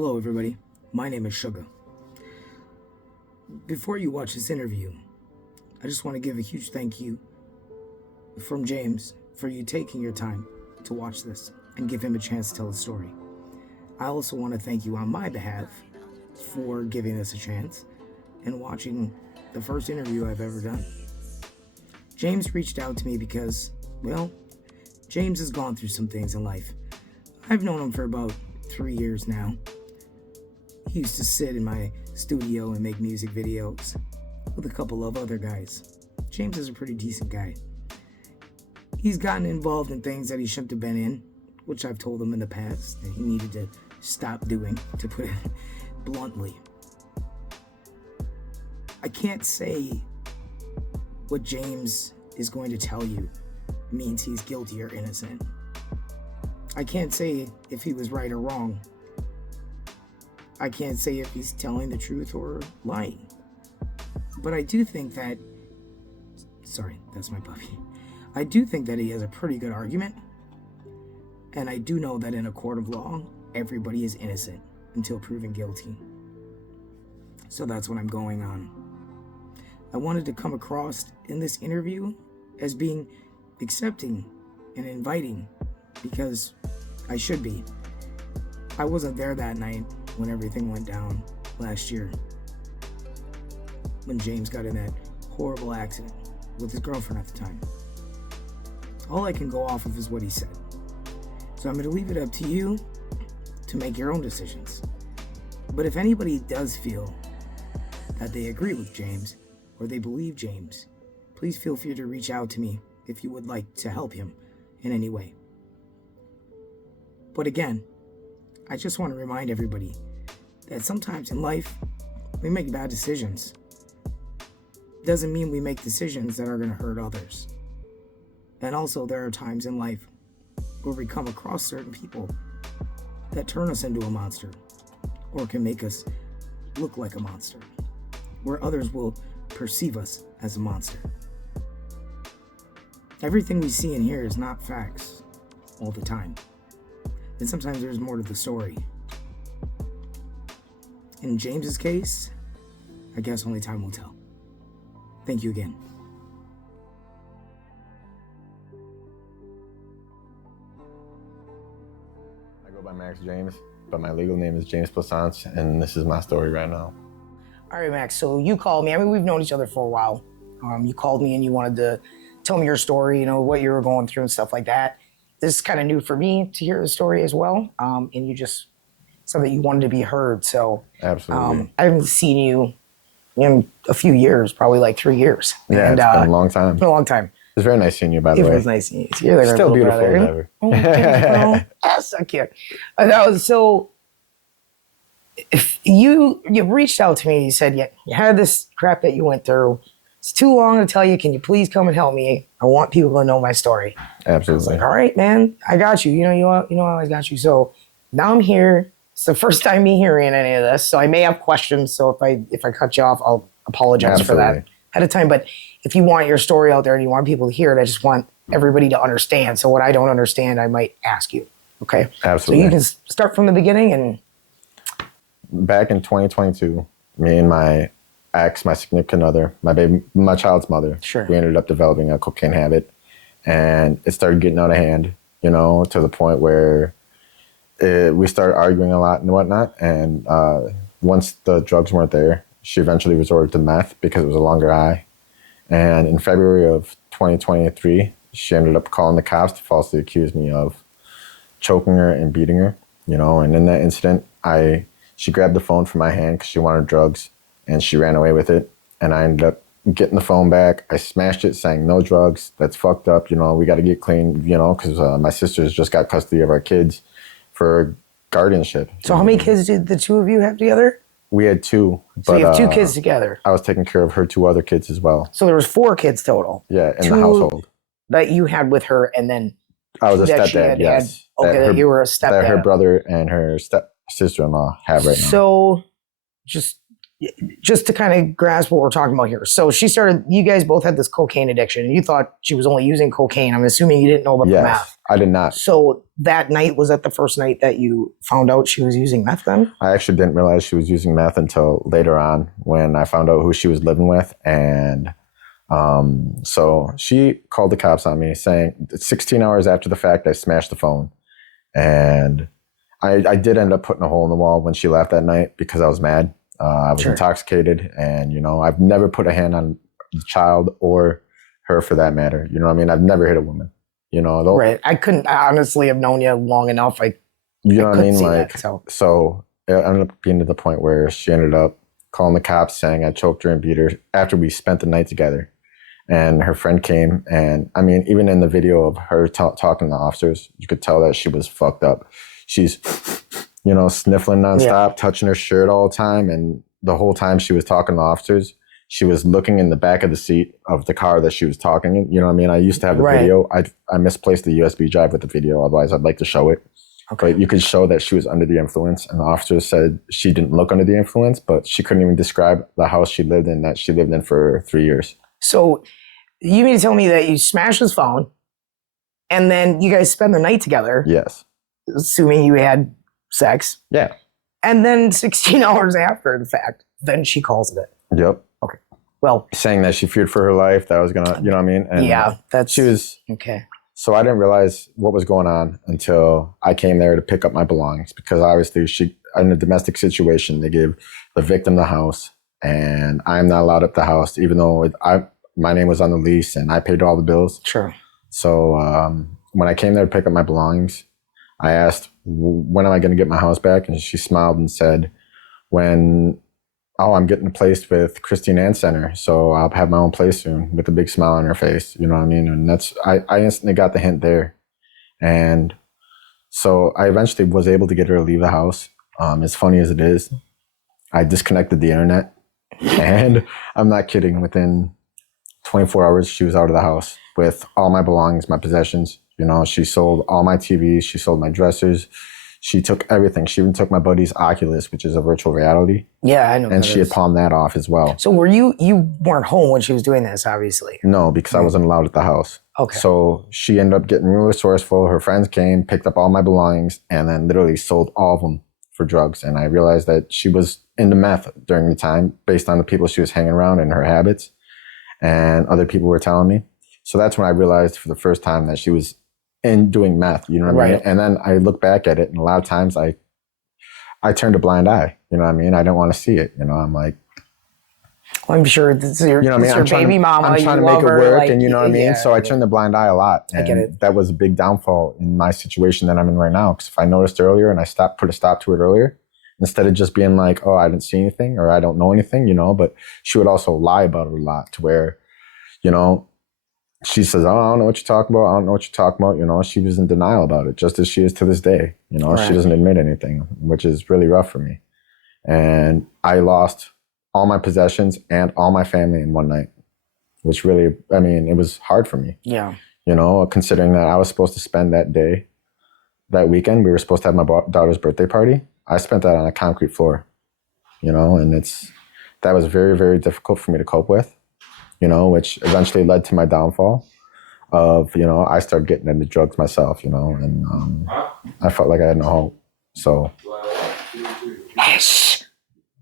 Hello everybody, my name is Sugar. Before you watch this interview, I just want to give a huge thank you from James for you taking your time to watch this and give him a chance to tell a story. I also want to thank you on my behalf for giving us a chance and watching the first interview I've ever done. James reached out to me because, well, James has gone through some things in life. I've known him for about 3 years now. He used to sit in my studio and make music videos with a couple of other guys. James is a pretty decent guy. He's gotten involved in things that he shouldn't have been in, which I've told him in the past that he needed to stop doing, to put it bluntly. I can't say what James is going to tell you means he's guilty or innocent. I can't say if he was right or wrong. I can't say if he's telling the truth or lying. But I do think that... Sorry, that's my puppy. I do think that he has a pretty good argument. And I do know that in a court of law, everybody is innocent until proven guilty. So that's what I'm going on. I wanted to come across in this interview as being accepting and inviting, because I should be. I wasn't there that night when everything went down last year, when James got in that horrible accident with his girlfriend at the time. All I can go off of is what he said. So I'm going to leave it up to you to make your own decisions. But if anybody does feel that they agree with James or they believe James, please feel free to reach out to me if you would like to help him in any way. But again, I just want to remind everybody that sometimes in life, we make bad decisions. Doesn't mean we make decisions that are going to hurt others. And also, there are times in life where we come across certain people that turn us into a monster or can make us look like a monster, where others will perceive us as a monster. Everything we see and hear is not facts all the time. And sometimes there's more to the story. In James's case, I guess only time will tell. Thank you again. I go by Maxx James, but my legal name is James Plaisance, and this is my story right now. All right, Max, so you called me. I mean, we've known each other for a while. You called me and you wanted to tell me your story, what you were going through and stuff like that. This is kind of new for me to hear the story as well. And you just said that you wanted to be heard. So Absolutely. I haven't seen you in a few years, probably like 3 years. Yeah, and, it's been a long time. It's been a long time. It's very nice seeing you, by the way. It was nice seeing you. You're Still beautiful as ever. Oh, that's so cute. That was so... If you reached out to me, you said you had this crap that you went through. It's too long to tell you. Can you please come and help me? I want people to know my story. Absolutely. I was like, all right, man, I got you. You always got you. So now I'm here. It's the first time me hearing any of this, so I may have questions. So if I cut you off, I'll apologize for that ahead of time. But if you want your story out there and you want people to hear it, I just want everybody to understand. So what I don't understand, I might ask you. Okay. Absolutely. So you can start from the beginning. And back in 2022, me and my ex, my significant other, my child's mother, Sure. We ended up developing a cocaine habit, and it started getting out of hand, to the point where we started arguing a lot and whatnot. And once the drugs weren't there, she eventually resorted to meth because it was a longer high. And in February of 2023, she ended up calling the cops to falsely accuse me of choking her and beating her, and in that incident, she grabbed the phone from my hand because she wanted drugs, and she ran away with it. And I ended up getting the phone back. I smashed it saying, no drugs. That's fucked up. We got to get clean, because my sisters just got custody of our kids for guardianship. so how many kids did the two of you have together? We had two. So you have 2 kids together. I was taking care of her 2 other kids as well. So there was 4 kids total. Yeah, in 2 the household. that you had with her, and then I was a that she stepdad, had yes. that you were a stepdad. That her brother and her sister-in-law have right now. So just just to kind of grasp what we're talking about here. So you guys both had this cocaine addiction, and you thought she was only using cocaine. I'm assuming you didn't know about the meth. I did not. So that night, was that the first night that you found out she was using meth then? I actually didn't realize she was using meth until later on when I found out who she was living with. And so she called the cops on me saying 16 hours after the fact, I smashed the phone. And I did end up putting a hole in the wall when she left that night because I was mad. I was intoxicated, and, you know, I've never put a hand on the child or her for that matter. You know what I mean? I've never hit a woman, you know. Right. I couldn't honestly have known you long enough. You know what I mean? Like, so it ended up being to the point where she ended up calling the cops saying I choked her and beat her after we spent the night together. And her friend came, and I mean, even in the video of her talking to the officers, you could tell that she was fucked up. She's, you know, sniffling nonstop, touching her shirt all the time. And the whole time she was talking to officers, she was looking in the back of the seat of the car that she was talking in. You know what I mean? I used to have the video. I misplaced the USB drive with the video. Otherwise, I'd like to show it. Okay. But you could show that she was under the influence. And the officers said she didn't look under the influence, but she couldn't even describe the house she lived in that she lived in for 3 years. So you mean to tell me that you smashed his phone and then you guys spend the night together? Yes. Assuming you had sex. Yeah. And then 16 hours after the fact, then she calls it. Yep. Okay. Well, saying that she feared for her life, that I was gonna, you know what I mean? And she was okay. So I didn't realize what was going on until I came there to pick up my belongings, because obviously in a domestic situation, they gave the victim the house, and I'm not allowed at the house, even though my name was on the lease and I paid all the bills. Sure. So when I came there to pick up my belongings, I asked, when am I going to get my house back? And she smiled and said, I'm getting a place with Christine Ann Center, so I'll have my own place soon, with a big smile on her face. You know what I mean? And I instantly got the hint there. And so I eventually was able to get her to leave the house. As funny as it is, I disconnected the internet, and I'm not kidding, within 24 hours, she was out of the house with all my belongings, my possessions. You know, she sold all my TVs. She sold my dressers. She took everything. She even took my buddy's Oculus, which is a virtual reality. Yeah, I know. And she had pawned that off as well. So you weren't home when she was doing this, obviously? No, because I wasn't allowed at the house. Okay. So she ended up getting real resourceful. Her friends came, picked up all my belongings, and then literally sold all of them for drugs. And I realized that she was into meth during the time, based on the people she was hanging around and her habits. And other people were telling me. So that's when I realized for the first time that she was in doing meth, you know what I mean? And then I look back at it, and a lot of times I turned a blind eye, you know what I mean? I didn't want to see it, you know. I'm like, well, I'm sure this is your, you know what I mean? baby mama. I'm trying to make it work, and you know what I mean? So I turned the blind eye a lot. And I get it. That was a big downfall in my situation that I'm in right now. Because if I noticed earlier and I put a stop to it earlier, instead of just being like, oh, I didn't see anything or I don't know anything, you know, but she would also lie about it a lot, to where, you know, she says, oh, I don't know what you're talking about. I don't know what you're talking about. You know, she was in denial about it, just as she is to this day. You know, She doesn't admit anything, which is really rough for me. And I lost all my possessions and all my family in one night, which really, I mean, it was hard for me. Yeah. You know, considering that I was supposed to spend that weekend, we were supposed to have my daughter's birthday party. I spent that on a concrete floor, you know, and that was very, very difficult for me to cope with. You know, which eventually led to my downfall of, you know, I started getting into drugs myself, you know, and I felt like I had no hope. So. Shh.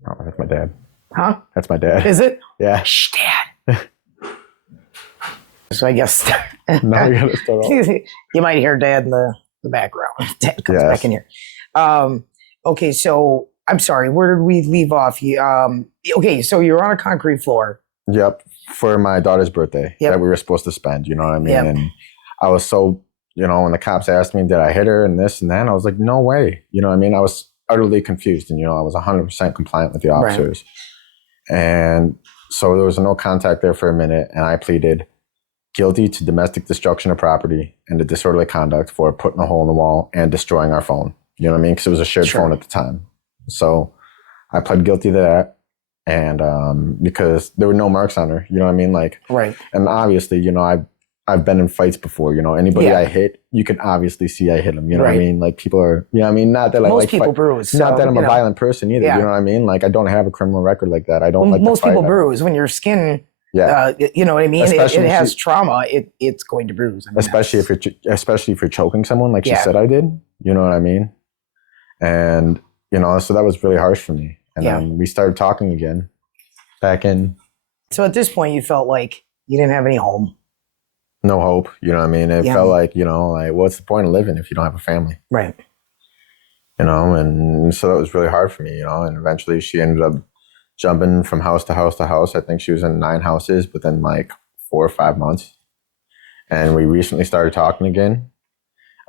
Oh, that's my dad. Huh? That's my dad. Is it? Yeah. Shh, Dad. So I guess. Now you gotta start off. You might hear Dad in the background. Dad comes back in here. Okay, so I'm sorry. Where did we leave off? Okay, so you're on a concrete floor. Yep. For my daughter's birthday that we were supposed to spend, you know what I mean? Yep. And I was so, you know, when the cops asked me, did I hit her and this and that, I was like, no way. You know what I mean? I was utterly confused, and, you know, I was 100% compliant with the officers. Right. And so there was no contact there for a minute, and I pleaded guilty to domestic destruction of property and to disorderly conduct for putting a hole in the wall and destroying our phone. You know what I mean? Because it was a shared phone at the time. So I pled guilty to that. And because there were no marks on her, you know what I mean? Like, right. And obviously, you know, I've been in fights before, you know, anybody I hit, you can obviously see I hit them, you know what I mean? Like people are, you know what I mean? Not that most people bruise. Not that I'm a violent person either, you know what I mean? Like I don't have a criminal record like that. I don't like most people bruise when your skin, you know what I mean? It has trauma. It's going to bruise. I mean, especially if you're choking someone like she said I did, you know what I mean? And, you know, so that was really harsh for me. And then we started talking again back in. So at this point you felt like you didn't have any home. No hope, you know what I mean? It felt like, you know, like what's the point of living if you don't have a family? Right. You know, and so that was really hard for me, you know, and eventually she ended up jumping from house to house to house. I think she was in 9 houses within like 4 or 5 months. And we recently started talking again.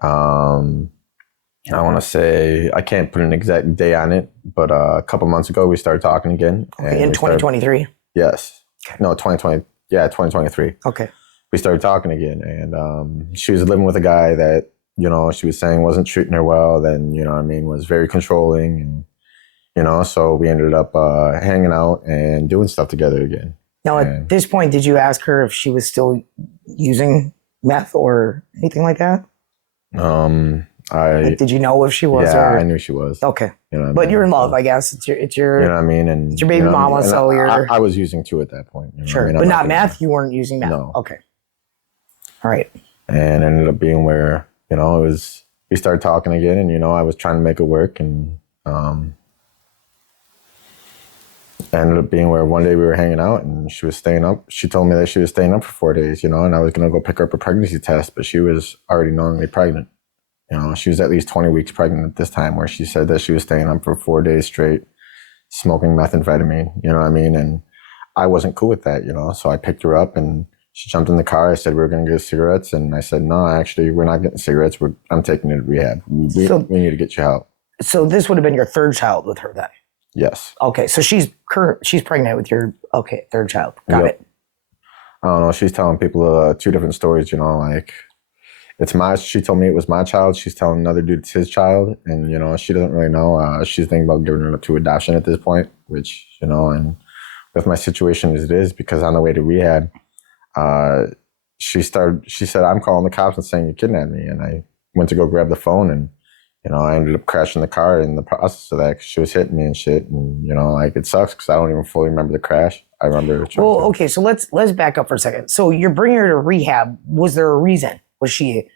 I want to say, I can't put an exact day on it, but a couple months ago we started talking again. Okay, in 2023? Yes. Okay. No, 2020. Yeah, 2023. Okay. We started talking again, and she was living with a guy that, you know, she was saying wasn't treating her well, then, you know what I mean, was very controlling, and, you know, so we ended up hanging out and doing stuff together again. Now, at this point, did you ask her if she was still using meth or anything like that? Did you know if she was? Yeah, I knew she was. Okay. You know but you're in love, I guess. It's your. You know what I mean? And it's your baby mama, so you're. I was using too at that point. You know sure, I mean? But not meth. You weren't using meth. No. Okay. All right. And it ended up being where, you know, we started talking again, and, you know, I was trying to make it work, and ended up being where one day we were hanging out and she was staying up. She told me that she was staying up for 4 days, you know, and I was going to go pick her up a pregnancy test, but she was already knowingly pregnant. You know, she was at least 20 weeks pregnant at this time, where she said that she was staying up for 4 days straight, smoking methamphetamine, you know what I mean? And I wasn't cool with that, you know, so I picked her up and she jumped in the car. I said, we were going to get cigarettes. And I said, no, actually, we're not getting cigarettes. I'm taking you to rehab. We need to get you out. So this would have been your third child with her then? Yes. Okay. So she's pregnant with your, third child. Got it. I don't know. She's telling people 2 different stories, you know, like she told me it was my child. She's telling another dude it's his child. And, you know, she doesn't really know. She's thinking about giving her up to adoption at this point, which, you know, and with my situation as it is, because on the way to rehab, she said, I'm calling the cops and saying you kidnapped me. And I went to go grab the phone, and, you know, I ended up crashing the car in the process of that, because she was hitting me and shit. And, you know, like, it sucks because I don't even fully remember the crash. I remember. Well, okay. So let's back up for a second. So you're bringing her to rehab. Was there a reason? Was she?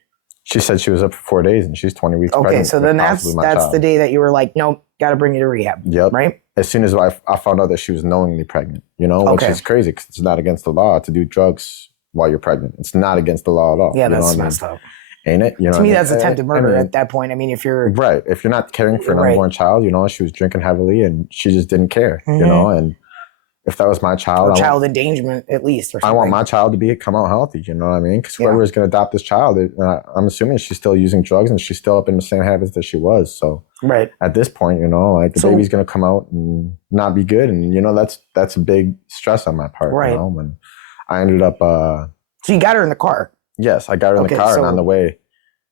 She said she was up for 4 days and she's 20 weeks pregnant. Okay. So then that's the day that you were like, nope, got to bring you to rehab. Yep. Right. As soon as I found out that she was knowingly pregnant, you know, which is crazy because it's not against the law to do drugs while you're pregnant. It's not against the law at all. Yeah, that's messed up. Ain't it? You know, to me, that's attempted murder at that point. I mean, if you're not caring for an unborn child, you know, she was drinking heavily and she just didn't care, you know, and if that was my child, or child endangerment at least, or something. I want my child to come out healthy. You know what I mean? Because whoever is going to adopt this child, I'm assuming she's still using drugs and she's still up in the same habits that she was. So at this point, you know, like the baby's going to come out and not be good, and you know that's a big stress on my part. Right. You know, and I ended up. So you got her in the car. Yes, I got her in the car, and on the way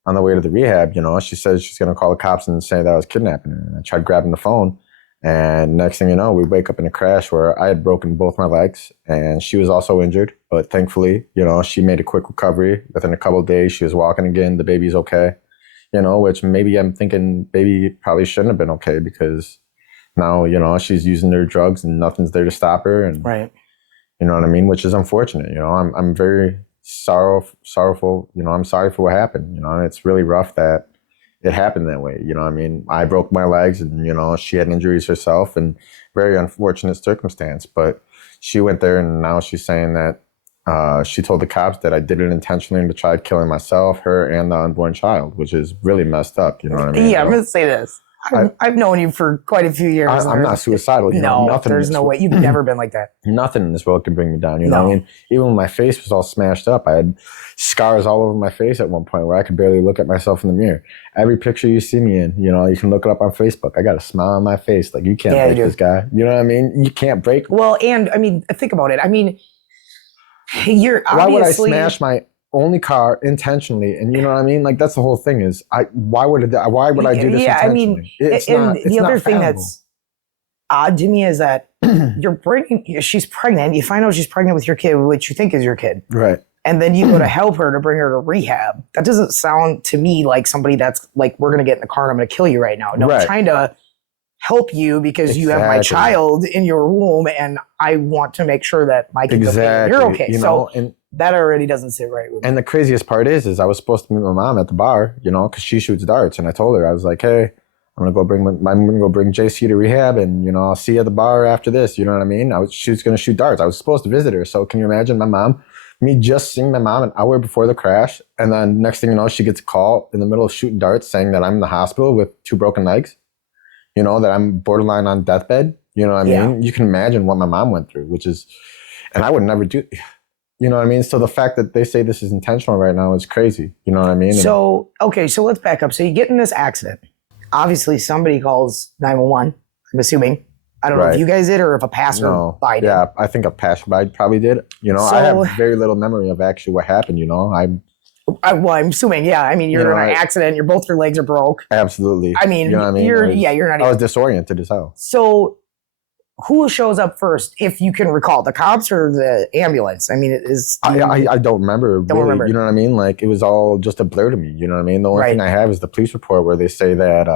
to the rehab, you know, she says she's going to call the cops and say that I was kidnapping her. And I tried grabbing the phone. And next thing you know, we wake up in a crash where I had broken both my legs and she was also injured. But thankfully, you know, she made a quick recovery. Within a couple of days, she was walking again. The baby's okay, you know, which maybe I'm thinking baby probably shouldn't have been okay, because now, you know, she's using her drugs and nothing's there to stop her. And, you know what I mean? Which is unfortunate. You know, I'm very sorrowful. You know, I'm sorry for what happened. You know, and it's really rough that it happened that way. You know what I mean? I broke my legs and, you know, she had injuries herself, and very unfortunate circumstance. But she went there and now she's saying that she told the cops that I did it intentionally to try killing myself, her, and the unborn child, which is really messed up. You know what I mean? Yeah, I'm going to say this. I've known you for quite a few years. I'm not suicidal. You know, there's no way. You've never been like that. Nothing in this world can bring me down. You know what I mean? Even when my face was all smashed up, I had scars all over my face at one point where I could barely look at myself in the mirror. Every picture you see me in, you know, you can look it up on Facebook. I got a smile on my face. Like, you can't break this guy. You know what I mean? You can't break him. Well, and I mean, think about it. I mean, you're obviously... Why would I smash my only car intentionally? And you know what I mean? Like, that's the whole thing is, why would I do this intentionally? I mean, the other thing that's odd to me is that she's pregnant. You find out she's pregnant with your kid, which you think is your kid. Right. and then you go to help her to bring her to rehab. That doesn't sound to me like somebody that's like, we're going to get in the car and I'm going to kill you right now. No, I'm trying to help you because you have my child in your womb and I want to make sure that my kid's okay and you're okay. And that already doesn't sit right with me. And the craziest part is I was supposed to meet my mom at the bar, because she shoots darts. And I told her, I was like, hey, I'm gonna go bring JC to rehab, and I'll see you at the bar after this. You know what I mean? She was gonna shoot darts. I was supposed to visit her. So can you imagine me just seeing my mom an hour before the crash, and then next thing you know, she gets a call in the middle of shooting darts saying that I'm in the hospital with 2 broken legs. That I'm borderline on deathbed. You know what I mean? You can imagine what my mom went through, and I would never do. You know what I mean? So the fact that they say this is intentional right now is crazy. You know what I mean? So let's back up. So you get in this accident. Obviously, somebody calls 911, I'm assuming. I don't know if you guys did or if a passerby did. Yeah, I think a passerby probably did. I have very little memory of actually what happened, I'm assuming, yeah. I mean, you're in an accident. Both your legs are broke. Absolutely. I mean, you're not. I was disoriented as hell. So who shows up first, if you can recall, the cops or the ambulance? I mean, I don't remember. Remember. You know what I mean? Like, it was all just a blur to me. You know what I mean? The only thing I have is the police report where they say that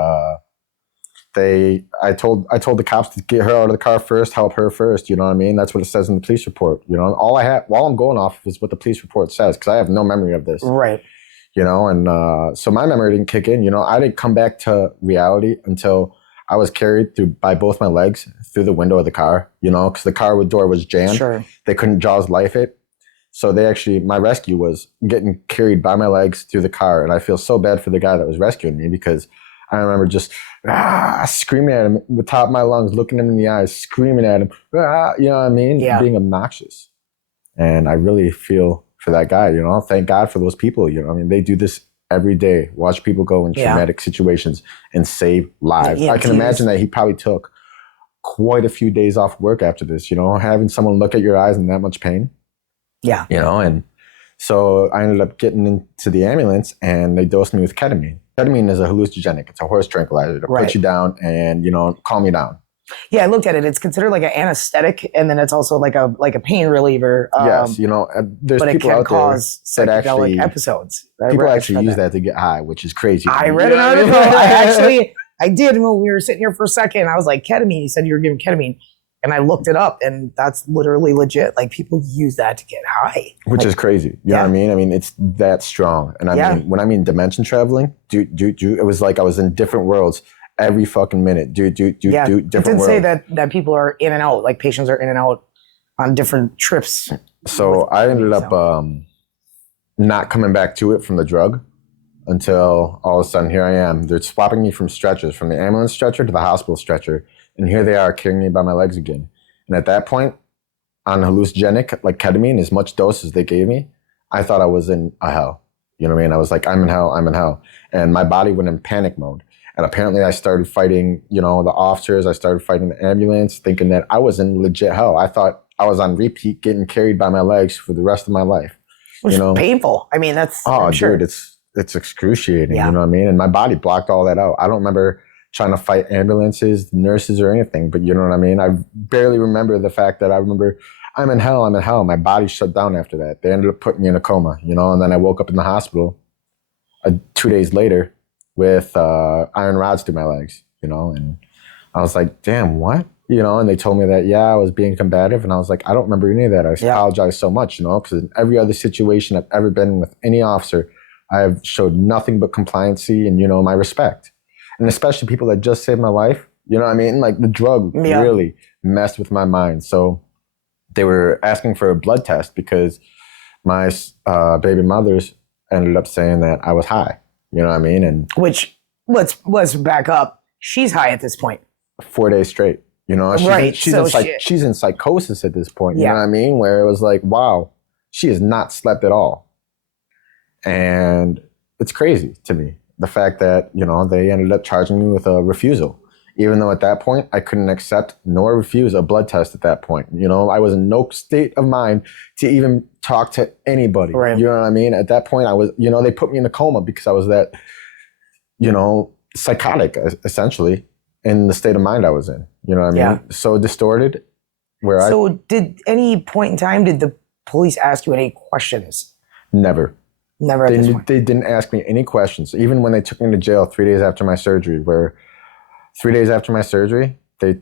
I told the cops to get her out of the car first, help her first. You know what I mean? That's what it says in the police report. All I'm going off is what the police report says, because I have no memory of this. Right. And so my memory didn't kick in. I didn't come back to reality until I was carried by both my legs through the window of the car, because the car door was jammed. Sure. They couldn't jaws life it. So my rescue was getting carried by my legs through the car. And I feel so bad for the guy that was rescuing me, because I remember just screaming at him with the top of my lungs, looking him in the eyes, screaming at him, you know what I mean? Yeah. Being obnoxious. And I really feel for that guy, thank God for those people, they do this every day, watch people go in traumatic situations and save lives. I can imagine that he probably took quite a few days off work after this, having someone look at your eyes in that much pain. Yeah. And so I ended up getting into the ambulance and they dosed me with ketamine. Ketamine is a hallucinogenic. It's a horse tranquilizer to put you down and, calm you down. Yeah, I looked at it. It's considered like an anesthetic, and then it's also like a pain reliever. Yes, there's but people it can out cause there that psychedelic episodes. People actually use that to get high, which is crazy. I read an article. I did when we were sitting here for a second. I was like, ketamine. He said you were giving ketamine. And I looked it up, and that's literally legit. Like, people use that to get high. Which is crazy. You know what I mean? I mean, it's that strong. And when I mean dimension traveling, it was like I was in different worlds every fucking minute. Different worlds. It didn't say that people are in and out, like patients are in and out on different trips. So I ended up not coming back to it from the drug until all of a sudden here I am. They're swapping me from stretchers, from the ambulance stretcher to the hospital stretcher. And here they are carrying me by my legs again. And at that point, on hallucinogenic, like ketamine, as much dose as they gave me, I thought I was in a hell. You know what I mean? I was like, I'm in hell, I'm in hell. And my body went in panic mode. And apparently I started fighting, the officers. I started fighting the ambulance, thinking that I was in legit hell. I thought I was on repeat, getting carried by my legs for the rest of my life. Which is painful. I mean, that's... Oh, dude, it's excruciating, you know what I mean? And my body blocked all that out. I don't remember trying to fight ambulances, nurses, or anything, but you know what I mean? I barely remember the fact that I remember I'm in hell. My body shut down after that. They ended up putting me in a coma, and then I woke up in the hospital 2 days later with iron rods through my legs, and I was like, damn, what? And they told me that, I was being combative, and I was like, I don't remember any of that. I apologize so much, because in every other situation I've ever been with any officer, I have showed nothing but compliancy and, my respect. And especially people that just saved my life, you know what I mean? Like, the drug really messed with my mind. So they were asking for a blood test because my baby mothers ended up saying that I was high. You know what I mean? And which, let's back up. She's high at this point. 4 days straight. She's in psychosis at this point. You know what I mean? Where it was like, wow, she has not slept at all. And it's crazy to me. The fact that, they ended up charging me with a refusal, even though at that point I couldn't accept nor refuse a blood test at that point. I was in no state of mind to even talk to anybody. Right. You know what I mean? At that point I was, they put me in a coma because I was that, psychotic, essentially, in the state of mind I was in. You know what I mean? Yeah. So distorted. Did any point in time, did the police ask you any questions Never. Never at this point. They didn't ask me any questions. Even when they took me to jail 3 days after my surgery, they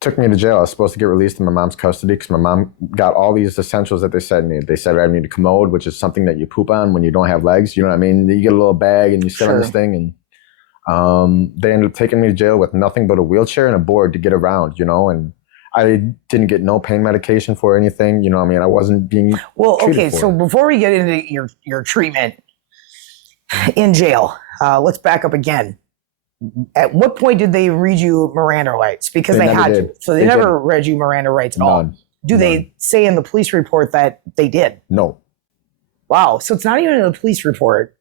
took me to jail. I was supposed to get released in my mom's custody because my mom got all these essentials that they said needed. They said I need a commode, which is something that you poop on when you don't have legs. You know what I mean? You get a little bag and you sit on this thing. And they ended up taking me to jail with nothing but a wheelchair and a board to get around, and I didn't get no pain medication for anything. You know what I mean? I wasn't being treated for so it. before we get into your treatment in jail, let's back up again. At what point did they read you Miranda rights? Because they had to. So they never read you Miranda rights at all. Do they say in the police report that they did? No. Wow. So it's not even in the police report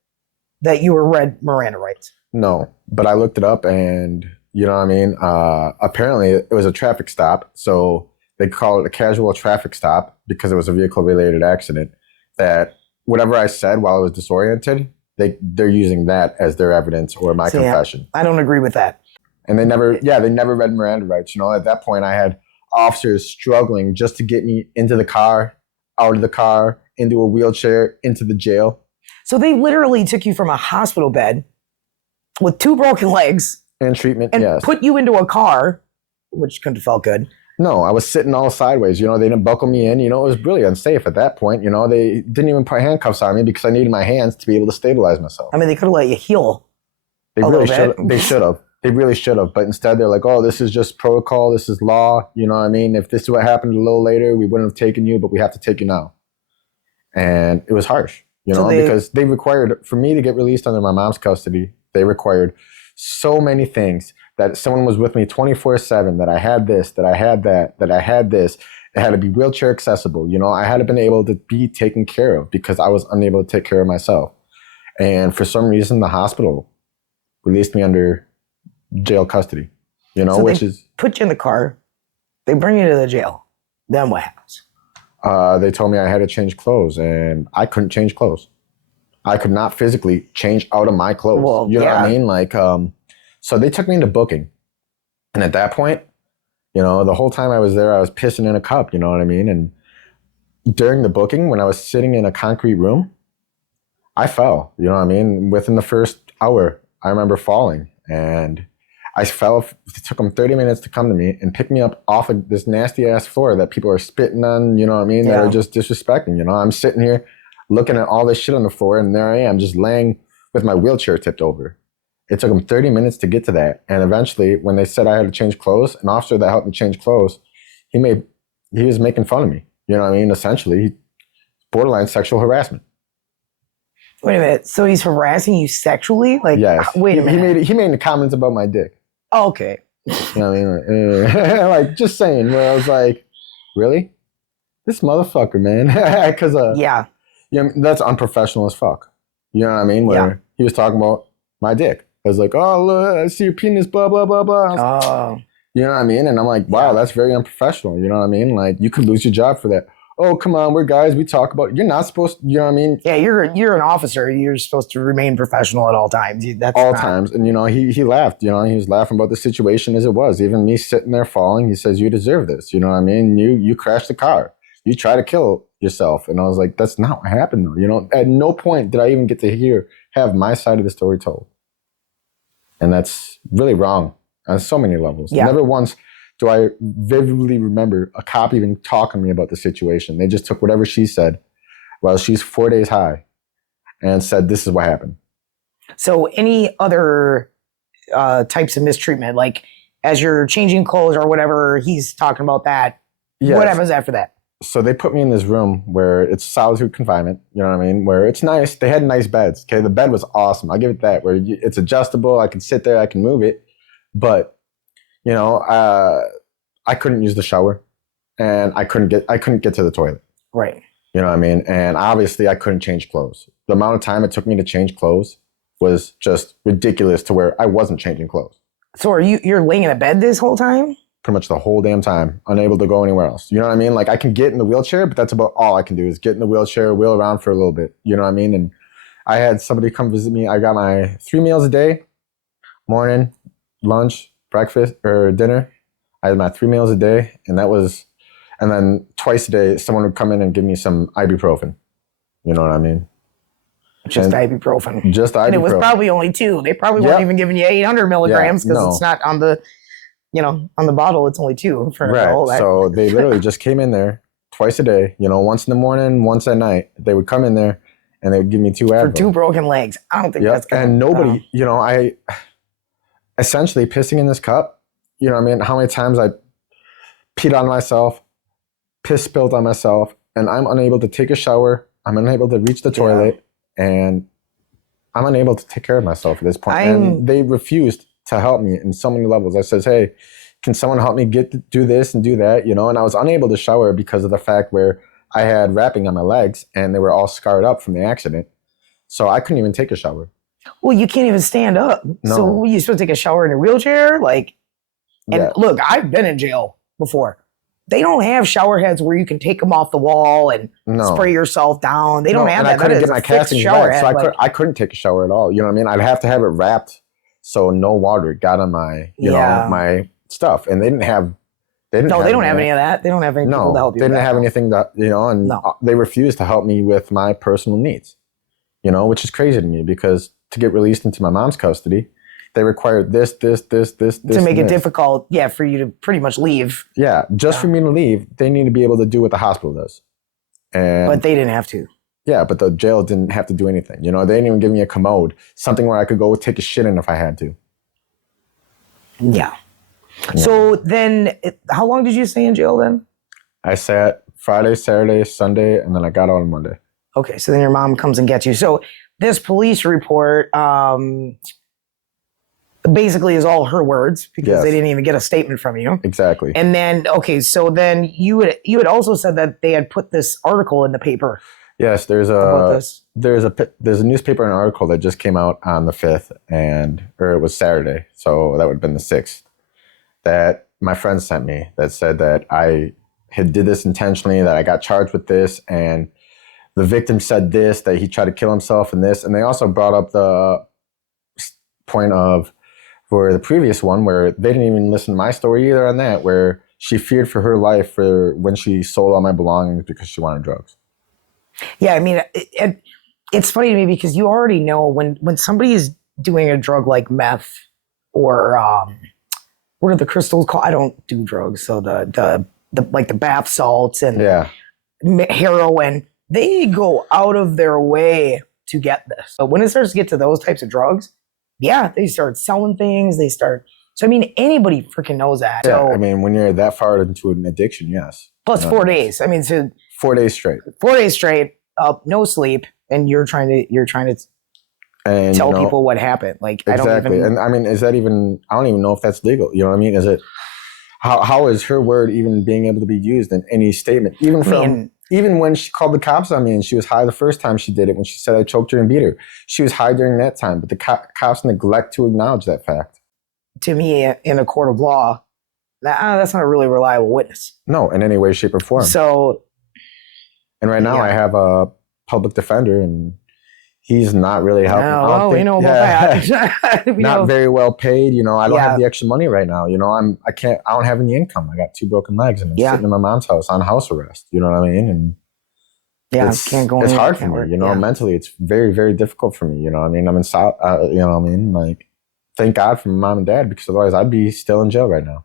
that you were read Miranda rights. No. But I looked it up and, you know what I mean? Apparently it was a traffic stop. So they call it a casual traffic stop because it was a vehicle-related accident. That whatever I said while I was disoriented, they're using that as their evidence or my confession. I don't agree with that. And they never read Miranda rights. At that point I had officers struggling just to get me into the car, out of the car, into a wheelchair, into the jail. So they literally took you from a hospital bed with 2 broken legs and treatment, and put you into a car, which couldn't have felt good. No, I was sitting all sideways. They didn't buckle me in. It was really unsafe at that point. They didn't even put handcuffs on me because I needed my hands to be able to stabilize myself. I mean, they could have let you heal. They really should. They should have. They really should have. But instead, they're like, "Oh, this is just protocol. This is law." You know what I mean? If this is what happened a little later, we wouldn't have taken you, but we have to take you now. And it was harsh, because they required for me to get released under my mom's custody. They required so many things. That someone was with me 24/7, that I had this, that I had that I had this. It had to be wheelchair accessible. I had to been able to be taken care of because I was unable to take care of myself. And for some reason, the hospital released me under jail custody, so which they is... put you in the car. They bring you to the jail. Then what happens? They told me I had to change clothes, and I couldn't change clothes. I could not physically change out of my clothes. Well, you know what I mean? So they took me into booking. And at that point, the whole time I was there, I was pissing in a cup, you know what I mean? And during the booking, when I was sitting in a concrete room, I fell, you know what I mean? Within the first hour, I remember falling. And I fell. It took them 30 minutes to come to me and pick me up off of this nasty ass floor that people are spitting on, you know what I mean? That are just disrespecting, I'm sitting here looking at all this shit on the floor, and there I am just laying with my wheelchair tipped over. It took them 30 minutes to get to that. And eventually, when they said I had to change clothes, an officer that helped me change clothes, he was making fun of me. You know what I mean? Essentially, borderline sexual harassment. Wait a minute. So he's harassing you sexually? Like, yes. Wait a minute. He made comments about my dick. Oh, okay. You know what I mean? Like, just saying. Where I was like, really? This motherfucker, man. Because that's unprofessional as fuck. You know what I mean? Where he was talking about my dick. I was like, oh, look, I see your penis, blah, blah, blah, blah. You know what I mean? And I'm like, wow, that's very unprofessional. You know what I mean? Like, you could lose your job for that. Oh, come on, we're guys. We talk about, you're not supposed to, you know what I mean? Yeah, you're an officer. You're supposed to remain professional at all times. Times. And, he laughed. He was laughing about the situation as it was. Even me sitting there falling, he says, you deserve this. You know what I mean? You crashed the car. You try to kill yourself. And I was like, that's not what happened, though. At no point did I even get to have my side of the story told. And that's really wrong on so many levels. Yeah. Never once do I vividly remember a cop even talking to me about the situation. They just took whatever she said while she's 4 days high and said, this is what happened. So any other types of mistreatment, like as you're changing clothes or whatever, he's talking about that. Yes. What happens after that? So they put me in this room where it's solitude confinement, you know what I mean? Where it's nice. They had nice beds. Okay, the bed was awesome. I'll give it that. Where it's adjustable. I can sit there. I can move it. But, I couldn't use the shower, and I couldn't get to the toilet. Right. You know what I mean? And obviously, I couldn't change clothes. The amount of time it took me to change clothes was just ridiculous to where I wasn't changing clothes. So you're laying in a bed this whole time? Pretty much the whole damn time, unable to go anywhere else. You know what I mean? Like, I can get in the wheelchair, but that's about all I can do is get in the wheelchair, wheel around for a little bit. You know what I mean? And I had somebody come visit me. I got my 3 meals a day, morning, lunch, breakfast, or dinner. I had my 3 meals a day, and then twice a day, someone would come in and give me some ibuprofen. You know what I mean? Just ibuprofen. Just ibuprofen. And it was probably only 2. They probably weren't even giving you 800 milligrams because it's not on the, on the bottle. It's only 2 for an adult. So they literally just came in there twice a day, once in the morning, once at night. They would come in there and they would give me 2 Advil. For 2 broken legs. I don't think that's and nobody, I essentially pissing in this cup, you know what I mean? How many times I peed on myself, piss spilled on myself, and I'm unable to take a shower. I'm unable to reach the toilet, and I'm unable to take care of myself at this point. And they refused to help me in so many levels. I says, hey, can someone help me do this and do that? And I was unable to shower because of the fact where I had wrapping on my legs and they were all scarred up from the accident. So I couldn't even take a shower. Well, you can't even stand up. No. So you supposed to take a shower in a wheelchair? Look, I've been in jail before. They don't have shower heads where you can take them off the wall and spray yourself down. They don't have that. I couldn't get my castings back, so I couldn't take a shower at all. You know what I mean? I'd have to have it wrapped so no water got on my, my stuff. And they don't have any of that. They don't have any people to help you. They didn't have anything that, and they refused to help me with my personal needs, which is crazy to me because to get released into my mom's custody, they required this. To make it difficult, for you to pretty much leave. Yeah, for me to leave, they need to be able to do what the hospital does. But they didn't have to. Yeah, but the jail didn't have to do anything. They didn't even give me a commode, something where I could go take a shit in if I had to. Yeah. So then, how long did you stay in jail then? I sat Friday, Saturday, Sunday, and then I got out on Monday. Okay, so then your mom comes and gets you. So this police report basically is all her words because they didn't even get a statement from you. Exactly. And then, so then you had also said that they had put this article in the paper. Yes, there's a newspaper and article that just came out on the 5th, or it was Saturday, so that would have been the 6th, that my friend sent me that said that I had did this intentionally, that I got charged with this, and the victim said this, that he tried to kill himself and this, and they also brought up the point of for the previous one where they didn't even listen to my story either on that, where she feared for her life for when she sold all my belongings because she wanted drugs. Yeah, I mean, it's funny to me because you already know when somebody is doing a drug like meth or what are the crystals called? I don't do drugs, so the like the bath salts and heroin, they go out of their way to get this. So when it starts to get to those types of drugs, they start selling things. So I mean, anybody freaking knows that. Yeah, so, I mean, when you're that far into an addiction, yes. Plus 4 days. I mean, so 4 days straight. 4 days straight, no sleep, and you're trying to tell people what happened. Like exactly. I don't even. And I mean, is that even? I don't even know if that's legal. You know what I mean? Is it? How is her word even being able to be used in any statement? Even when she called the cops on me and she was high the first time she did it, when she said I choked her and beat her, she was high during that time. But the cops neglect to acknowledge that fact. To me, in a court of law, that's not a really reliable witness. No, in any way, shape, or form. So, and right now I have a public defender, and he's not really helping. We know about that. Not very well paid. I don't have the extra money right now. I don't have any income. I got 2 broken legs and I'm sitting in my mom's house on house arrest. You know what I mean? And can't go. It's hard for me. Mentally, it's very, very difficult for me. You know what I mean? I'm in South. You know what I mean? Like, thank God for my mom and dad, because otherwise I'd be still in jail right now.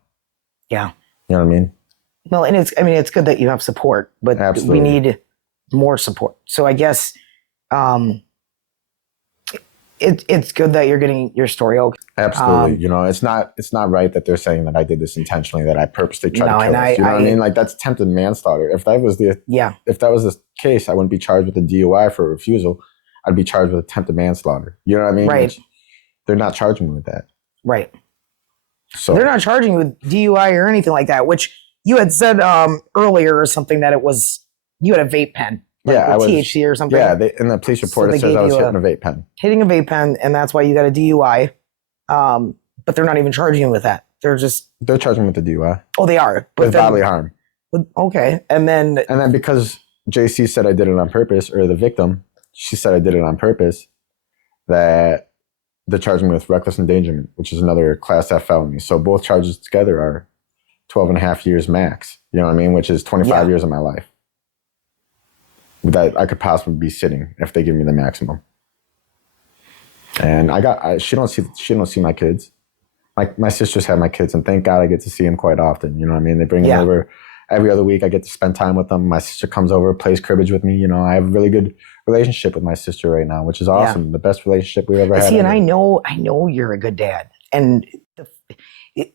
Yeah. You know what I mean? Well, and it's good that you have support, but we need more support. So I guess. It's good that you're getting your story okay. Absolutely. It's not right that they're saying that I did this intentionally, that I purposely tried to kill us. You know what I mean? Like, that's attempted manslaughter. If that was the case, I wouldn't be charged with a DUI for refusal. I'd be charged with attempted manslaughter. You know what I mean? Right. They're not charging me with that. Right. So they're not charging you with DUI or anything like that, which you had said earlier or something that you had a vape pen. Like I was THC or something. Yeah, in the police report it says I was hitting a vape pen. Hitting a vape pen, and that's why you got a DUI. But they're not even charging you with that. They're charging me with the DUI. Oh, they are. With bodily harm. Okay, and then because JC said I did it on purpose, or the victim, she said I did it on purpose, that they're charging me with reckless endangerment, which is another Class F felony. So both charges together are 12 and a half years max. You know what I mean? Which is 25 years of my life. that I could possibly be sitting if they give me the maximum. And she don't see my kids. My sisters have my kids, and thank God I get to see them quite often. You know what I mean? They bring them over every other week. I get to spend time with them. My sister comes over, plays cribbage with me. You know, I have a really good relationship with my sister right now, which is awesome. Yeah. The best relationship we've ever had. See, and I know you're a good dad, and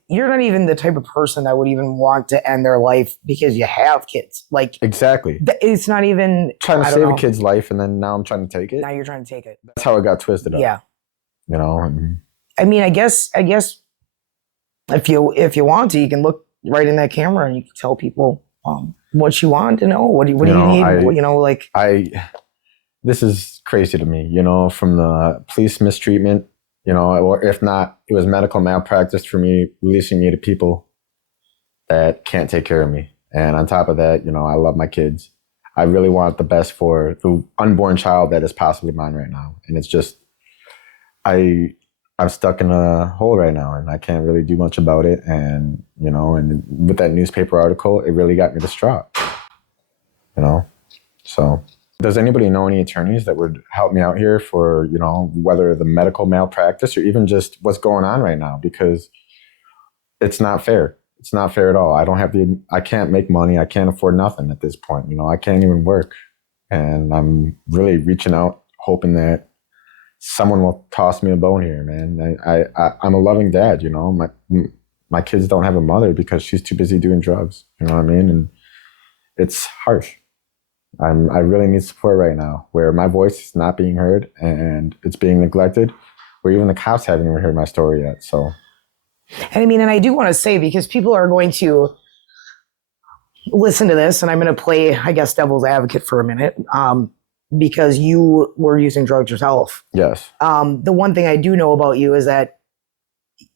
you're not even the type of person that would even want to end their life because you have kids. Like, exactly. It's not even trying to save a kid's life, and then now I'm trying to take it. Now you're trying to take it. That's how it got twisted up. Yeah. You know. I mean, I guess if you want to, you can look right in that camera and you can tell people what you want to know. What do you need? This is crazy to me. You know, from the police mistreatment. You know, or if not, it was medical malpractice for me, releasing me to people that can't take care of me. And on top of that, you know, I love my kids. I really want the best for the unborn child that is possibly mine right now. And it's just, I'm stuck in a hole right now and I can't really do much about it. And, you know, and with that newspaper article, it really got me distraught, you know? So does anybody know any attorneys that would help me out here for, you know, whether the medical malpractice or even just what's going on right now? Because it's not fair. It's not fair at all. I can't make money. I can't afford nothing at this point. You know, I can't even work. And I'm really reaching out, hoping that someone will toss me a bone here, man. I'm a loving dad, you know. My kids don't have a mother because she's too busy doing drugs. You know what I mean? And it's harsh. I really need support right now where my voice is not being heard and it's being neglected, where even the cops haven't even heard my story yet. So, and I mean, and I do want to say, because people are going to listen to this and I'm going to play, I guess, devil's advocate for a minute, because you were using drugs yourself. Yes. The one thing I do know about you is that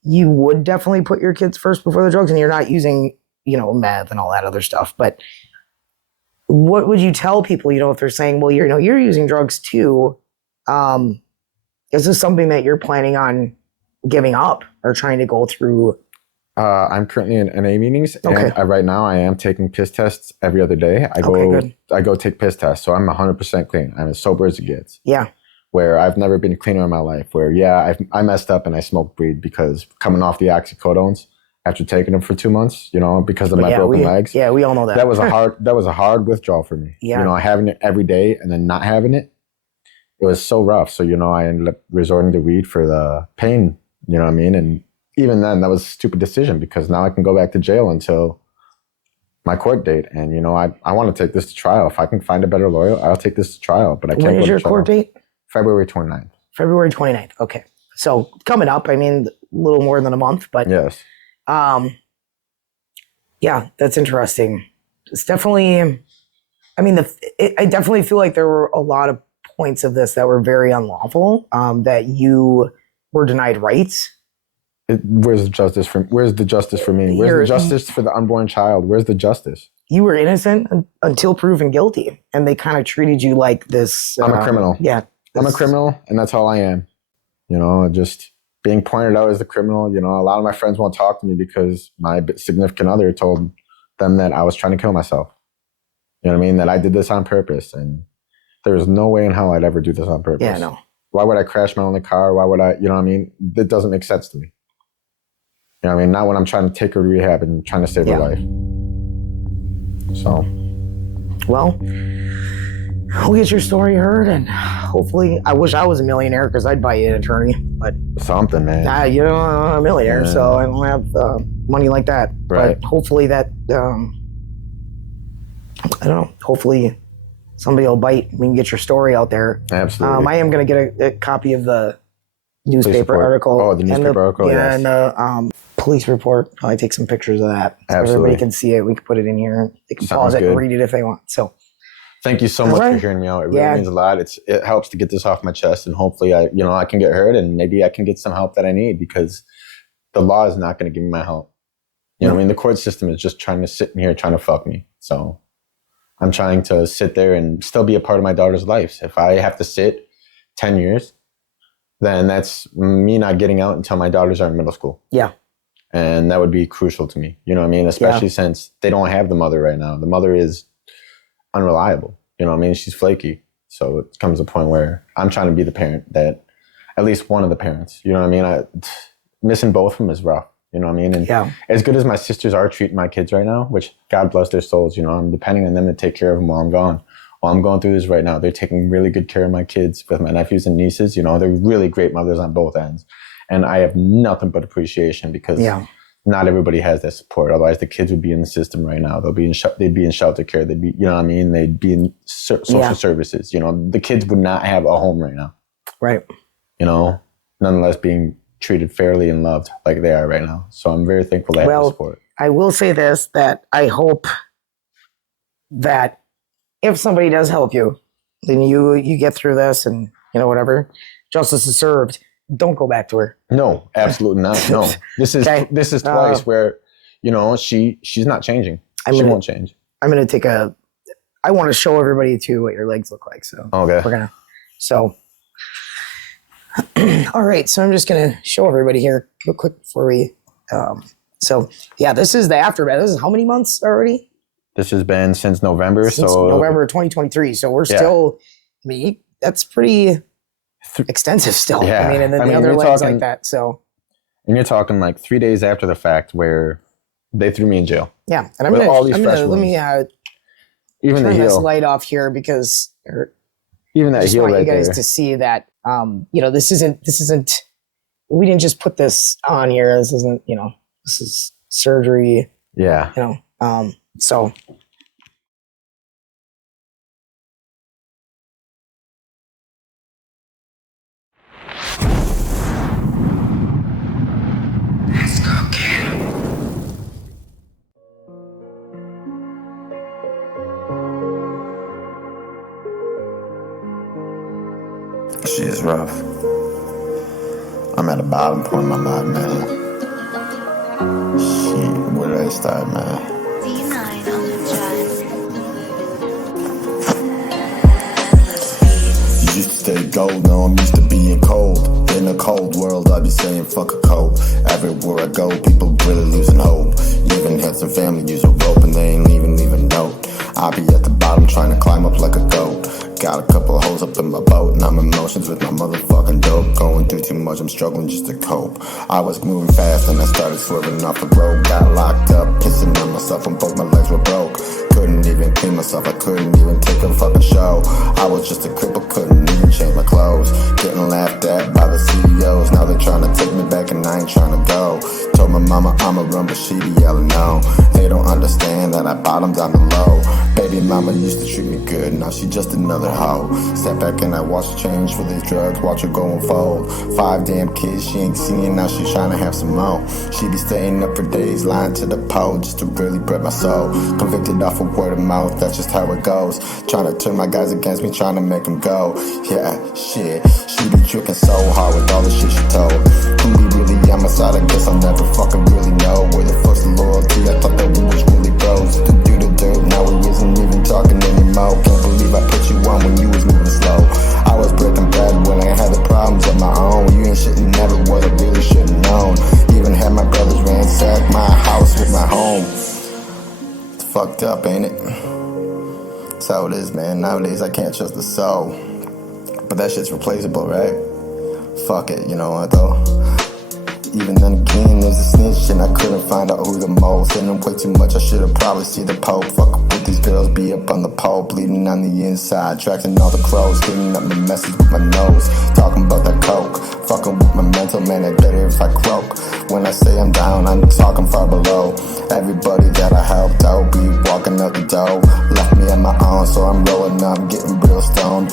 you would definitely put your kids first before the drugs, and you're not using, you know, meth and all that other stuff, but what would you tell people, you know, if they're saying, well, you're using drugs too? Is this something that you're planning on giving up or trying to go through? I'm currently in NA meetings. Okay. And right now I am taking piss tests every other day. I go take piss tests. So I'm 100% clean. I'm as sober as it gets. Yeah. Where I've never been cleaner in my life. Where, I messed up and I smoked weed because coming off the oxycodones, after taking them for 2 months, you know, because of my broken legs. Yeah, we all know that. That was a hard withdrawal for me. Yeah. You know, having it every day and then not having it, it was so rough. So, you know, I ended up resorting to weed for the pain, you know what I mean? And even then, that was a stupid decision because now I can go back to jail until my court date. And, you know, I want to take this to trial. If I can find a better lawyer, I'll take this to trial. But I can't go to trial. When is your court date? February 29th. February 29th. Okay. So coming up, I mean, a little more than a month, but yes. Yeah, that's interesting. It's definitely, I mean, I definitely feel like there were a lot of points of this that were very unlawful, that you were denied rights. Where's the justice for me? Where's the justice for the unborn child? Where's the justice? You were innocent until proven guilty, and they kind of treated you like this. I'm a criminal. Yeah. I'm a criminal, and that's all I am. You know, just being pointed out as the criminal. You know, a lot of my friends won't talk to me because my significant other told them that I was trying to kill myself. You know what I mean? That I did this on purpose. And there was no way in hell I'd ever do this on purpose. Yeah, no. Why would I crash my only car? Why would I, you know what I mean? That doesn't make sense to me. You know what I mean? Not when I'm trying to take her to rehab and trying to save her life. So. Well, we'll get your story heard, and hopefully, I wish I was a millionaire because I'd buy you an attorney, but something, man. You know, I'm a millionaire, so I don't have money like that. Right. But hopefully that, I don't know, hopefully somebody will bite. We can get your story out there. Absolutely. I am going to get a copy of the newspaper article. Oh, the newspaper article, yes. And the police report. I'll take some pictures of that. So absolutely. everybody can see it. We can put it in here. They can pause it and read it if they want. So. Thank you so much for hearing me out. It really means a lot. It helps to get this off my chest, and hopefully I can get heard, and maybe I can get some help that I need, because the law is not going to give me my help. You know what I mean? The court system is just trying to sit in here trying to fuck me. So I'm trying to sit there and still be a part of my daughter's life. If I have to sit 10 years, then that's me not getting out until my daughters are in middle school. Yeah. And that would be crucial to me. You know what I mean? Especially since they don't have the mother right now. The mother is unreliable. You know what I mean? She's flaky. So it comes a point where I'm trying to be the parent that, at least one of the parents, you know what I mean? Missing both of them is rough, you know what I mean? And as good as my sisters are treating my kids right now, which God bless their souls, you know, I'm depending on them to take care of them while I'm gone. While I'm going through this right now, they're taking really good care of my kids with my nephews and nieces. You know, they're really great mothers on both ends. And I have nothing but appreciation because not everybody has that support. Otherwise, the kids would be in the system right now. They'd be in shelter care. They'd be, you know what I mean? They'd be in social services. You know, the kids would not have a home right now. Right. You know, nonetheless being treated fairly and loved like they are right now. So I'm very thankful to have the support. I will say this, that I hope that if somebody does help you, then you get through this and, you know, whatever, justice is served. Don't go back to her. No, absolutely not. No, this is twice where, you know, she's not changing. She won't change. I'm going to I want to show everybody too what your legs look like. So all right. So I'm just going to show everybody here real quick before we, this is the aftermath. This is how many months already? This has been since November. Since November 2023. So we're still, I mean, that's pretty extensive still. Yeah. I mean, and then the other legs like that. So. And you're talking like 3 days after the fact where they threw me in jail. Yeah. And I'm going to, let me even turn this light off here because even that heel right there. I just want you guys to see that, you know, this isn't, we didn't just put this on here. This isn't, you know, this is surgery. Yeah. You know, so. Let's go, kid. She is rough. I'm at the bottom point of my life, man. Shit, where did I start, man? Used to stay gold, now I'm used to being cold. In a cold world, I be saying fuck a cold. Everywhere I go, people really losing hope. Even had some family use a rope and they ain't leaving a note. I be at the bottom trying to climb up like a goat. Got a couple of holes up in my boat and I'm in motions with my motherfucking dope. Going through too much, I'm struggling just to cope. I was moving fast and I started swerving off the road. Got locked up, pissing on myself when both my legs were broke. Couldn't even clean myself, I couldn't even take a fucking show. I was just a cripple, couldn't even change my clothes. Getting laughed at by the CEOs. Now they're trying to take me back and I ain't trying to go. Told my mama I'ma run, but she be yelling no. They don't understand that I bottomed down the low. Baby mama used to treat me good, now she just another hoe. Sat back and I watched her change for these drugs, watch her go and fold. 5 damn kids she ain't seen, now she trying to have some more. She be staying up for days, lying to the pole just to really bread my soul. Convicted off of word of mouth, that's just how it goes. Trying to turn my guys against me, trying to make them go. Yeah, shit, she be tricking so hard with all the shit she told. Who be really on my side, I guess I'll never fucking really know. Where the fuck's the loyalty, I thought that we was really bros. To do the dirt, now we isn't even talking anymore. Can't believe I put you on when you was moving slow. I was breaking bad when I had the problems of my own. You ain't shit and never what I really should've known. Even had my brothers ransack my house with my home. It's fucked up, ain't it? That's how it is, man. Nowadays I can't trust the soul. But that shit's replaceable, right? Fuck it, you know what though? Even then again, there's a snitch and I couldn't find out who the most. And way too much, I should've probably seen the Pope. Fuck with these girls, be up on the pole, bleeding on the inside, tracking all the crows, cleaning up my messes with my nose, talking about that coke, fucking with my mental, man, it better if I croak. When I say I'm down, I'm talking far below. Everybody that I helped out be walking out the door. Left me on my own, so I'm rolling up, getting real stoned.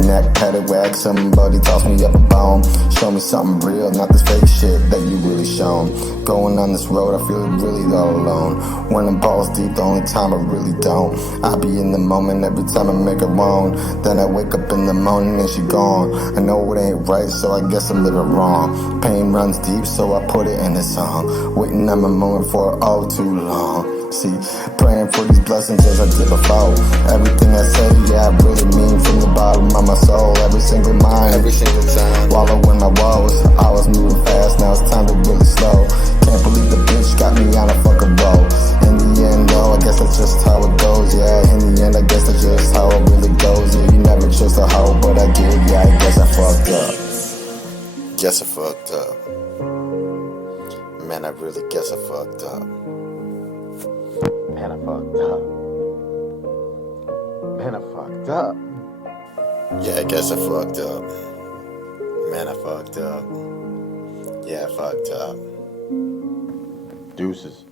Neck, patted whack, somebody toss me up a bone. Show me something real, not this fake shit that you really shown. Going on this road, I feel really all alone. When I'm balls deep, the only time I really don't. I be in the moment every time I make a moan. Then I wake up in the morning and she gone. I know it ain't right, so I guess I'm living wrong. Pain runs deep, so I put it in a song. Waiting on my moment for oh too long. See, praying for these blessings as I did before. Everything I say, yeah, I really mean from the bottom of my soul. Every single mind, every single time, wallowing my woes. I was moving fast, now it's time to really slow. Can't believe the bitch got me on a fucking roll. In the end, though, I guess that's just how it goes. Yeah, in the end, I guess that's just how it really guess I fucked up. Man, I really guess I fucked up. Man, I fucked up. Man, I fucked up. Yeah, I guess I fucked up. Man, I fucked up. Yeah, I fucked up. Deuces.